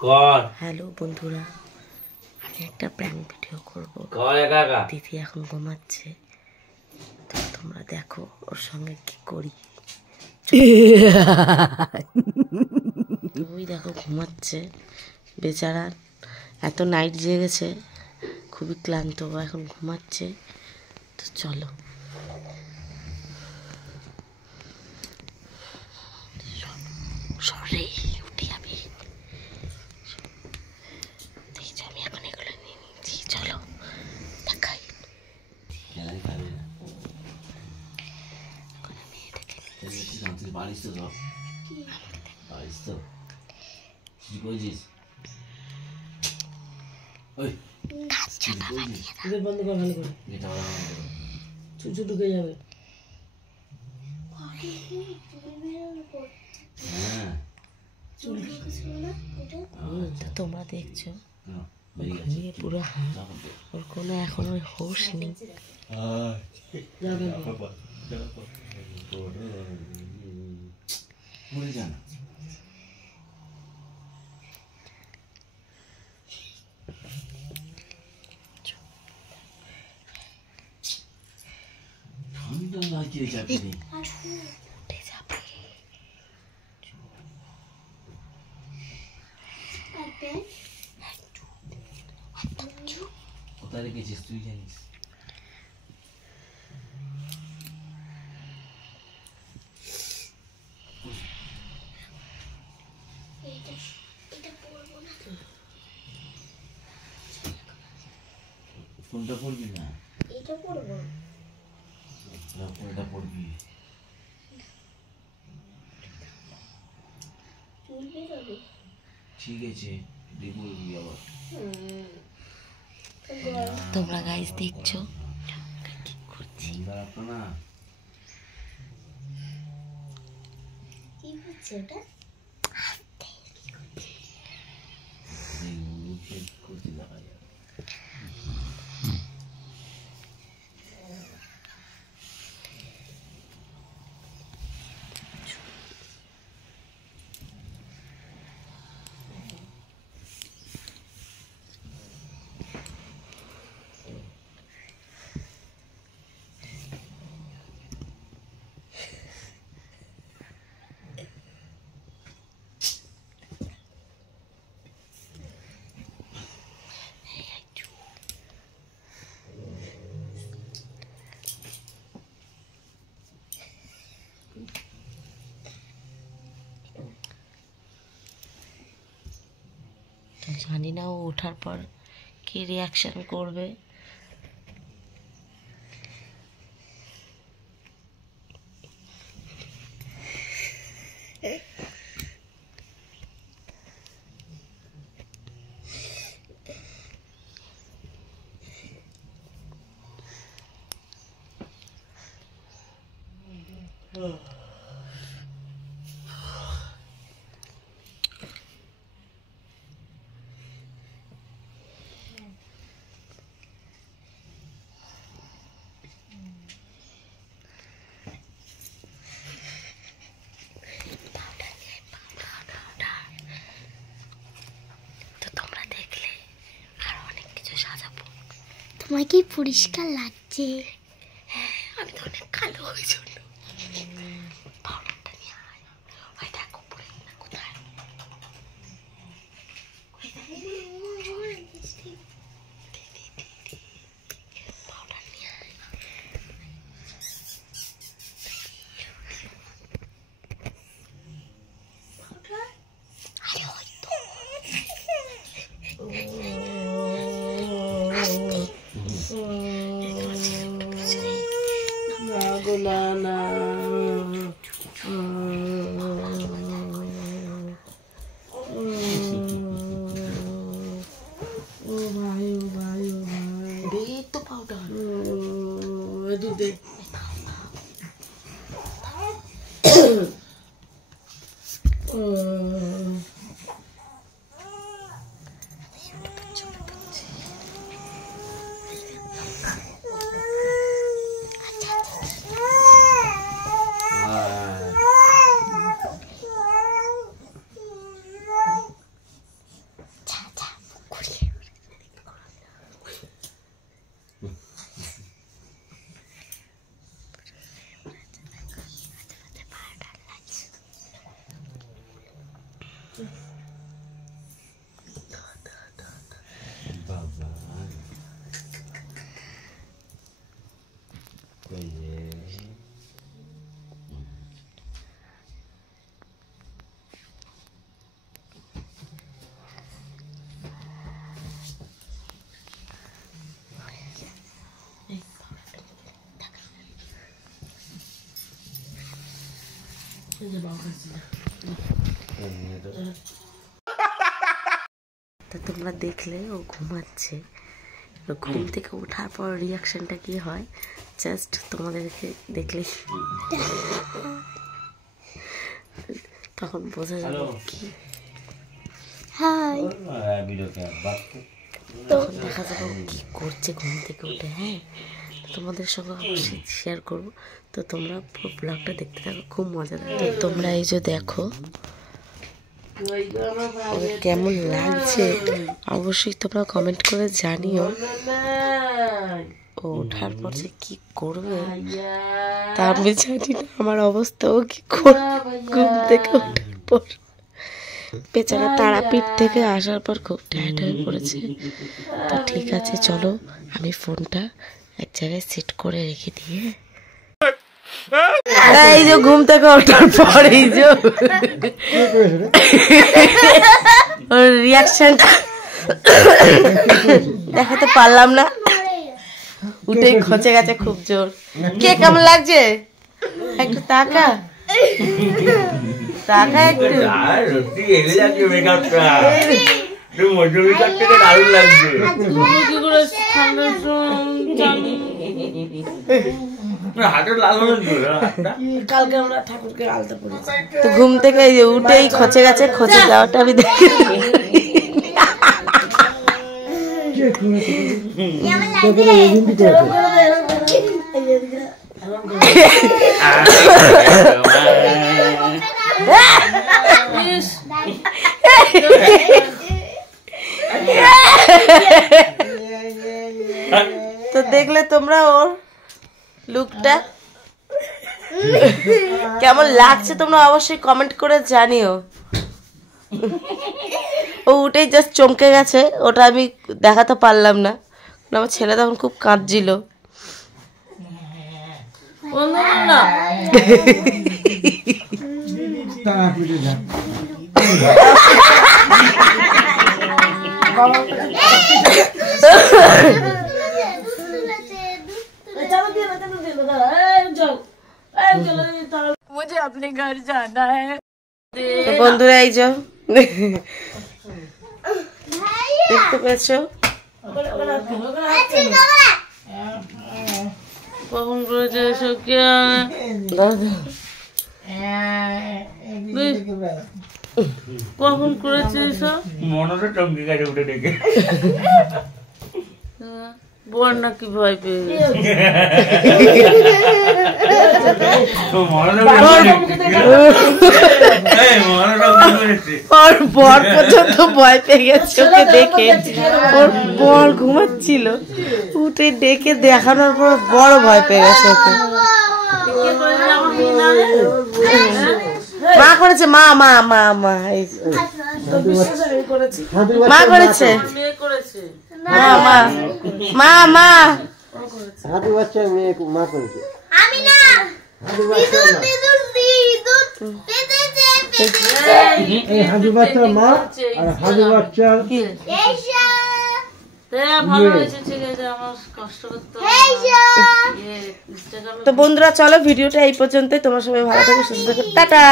Hello বন্ধুরা, আমি একটা প্র্যাঙ্ক ভিডিও করব। দিদি এখন ঘুমাচ্ছে, তো তোমরা দেখো ওর সঙ্গে কি করি। ওই দেখো ঘুমাচ্ছে বেচারা, এত নাইট জেগেছে, খুবই ক্লান্ত, এখন ঘুমাচ্ছে। তো চলো সরে উঠে যাবে। দেখছি আমি এখন এগুলো নিয়ে নিচ্ছি, চলো দেখাই। তোমরা দেখছো ঘুমিয়ে পুরো, ওর কোনো এখন ওই হোশ নেই। উঠে যাবে, কোথায় রেখেছিস তুই জানিস? কোনটা পড়বি না? এটা পড়বো। কোনটা পড়বি? ঠিক আছে, বলবি আবার। তোমরা গাইস দেখছো কি করছি? না কি হচ্ছে ওটা? করতে দেখা যায়। জানি না ও ওঠার পর কি রিয়াকশন করবে। তোমার কি পরিষ্কার লাগছে? আমি তো অনেক কালো হয়ে জন্য পাউডারটা নিয়ে আয়। ওই দেখো পরে না কোথায় পাউডার নিয়ে আয়। আরে হয়তো আস্তে তা তোমরা দেখলে ও ঘুমাচ্ছে, ঘুম থেকে ওঠার পর রিয়াকশনটা কি হয় জাস্ট তোমাদেরকে দেখলে তখন বোঝা যাবে কি তখন দেখা যাবে ও কি করছে ঘুম থেকে উঠে। হ্যাঁ, তোমাদের সঙ্গে অবশ্যই শেয়ার করবো, তো তোমরা পুরো ব্লগটা দেখতে থাকো, খুব মজা লাগে। তো তোমরা এই যে দেখো ওদের কেমন লাগছে অবশ্যই তোমরা কমেন্ট করে জানিও। ও ওঠার পর যে কি করবে তা আমি জানি না, আমার অবস্থা ও কি করবে ঘুম থেকে ওঠার পর। বেচারা তারাপীঠ থেকে আসার পর খুব টায়ার্ড হয়ে পড়েছে। তো ঠিক আছে, চলো আমি ফোনটা এক জায়গায় সেট করে রেখে দিয়ে এই যে ঘুম থেকে ওঠার পর এই যে ওর রিয়াকশনটা দেখাতে পারলাম না, উঠেই খচে গেছে খুব জোর। কে কেমন লাগছে একটু তাকা তাকা একটু। তো ঘুম থেকে এই যে উঠেই খচে গেছে, খচে যাওয়াটা আমি দেখি। তো দেখলে তোমরা ওর লুকটা কেমন লাগছে তোমরা অবশ্যই কমেন্ট করে জানিও। ও উঠেই জাস্ট চমকে গেছে, ওটা আমি দেখাতে পারলাম না, আমার ছেলে তখন খুব কাঁদছিল। मुझे अपने घर जाना है। বন্ধুরা এই যে দেখতে পেয়েছো কখন করেছে এসব কখন করেছে এসব মনটা চমকে গেছে উঠে ডেকে। বর নাকি ভয় পেয়ে ওর বর পর্যন্ত ভয় পেয়ে গেছে ওকে দেখে। ওর বর ঘুমাচ্ছিল, উঠে ডেকে দেখানোর পর বড় ভয় পেয়ে গেছে ওকে। মা করেছে, মা মা মা মা মা করেছে, মা মা মা মা হাঁটু বাচ্চা মেয়ে মা করেছে। আমি না এই হাঁটু বাচ্চার মা আর হাঁটু বাচ্চার তো বন্ধুরা চলো ভিডিওটা এই পর্যন্তই। তোমার সবাই ভালো থাকো, সুস্থ থাকো, টাটা।